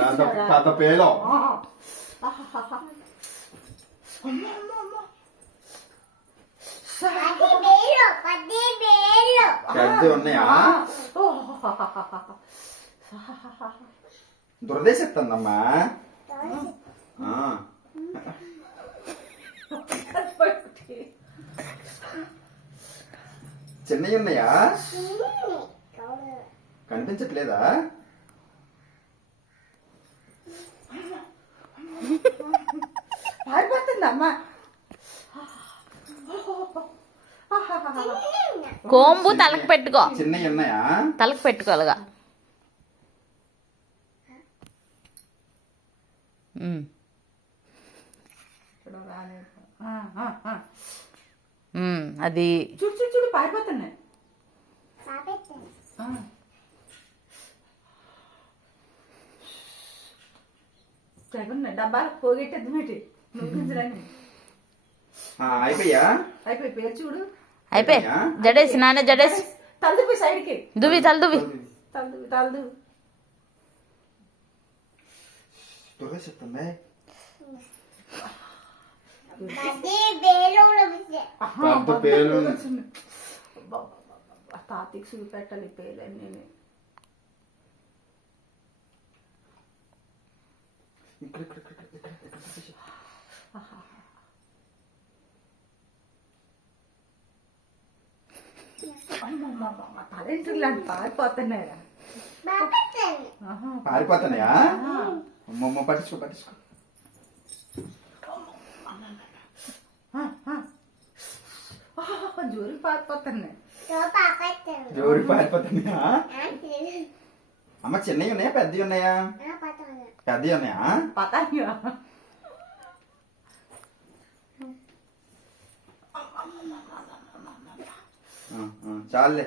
kata pelo. Kadi ఉన్నాయా? దురదేశెత్తందమ్మా. చిన్నవి ఉన్నాయా? కనిపించట్లేదా? పారిపోతుందమ్మా. కోంబు తలకు పెట్టుకో. చిన్నవి ఉన్నాయా? తలకు పెట్టుకోవాలిగా. అది చూడు చూడు చూడు పారిపోతున్నాయి. డబ్బాలు పోగొట్టేద్దామేటి నువ్వు అయిపోయా? అయిపోయి పేరు చూడు. అయిపోయి జడేసి నాన్న జడేసి తలదువి సైడ్కి దువ్వి తలదువ్వి తలదువి తలదువి. దురదేశెత్తందే. తాతకి చూపెట్టాలి పేర్లన్నీ. తలేంటి లాంటి పారిపోతున్నాయా? పారిపోతున్నాయా? అమ్మమ్మ పట్టించుకో పట్టించుకో. జోరు పారిపోతున్నాయి. జోరు పారిపోతున్నాయా? అమ్మ చిన్నవి ఉన్నాయా పెద్దవి ఉన్నాయా? పెద్దవి ఉన్నాయా? పతాయా చాలులే.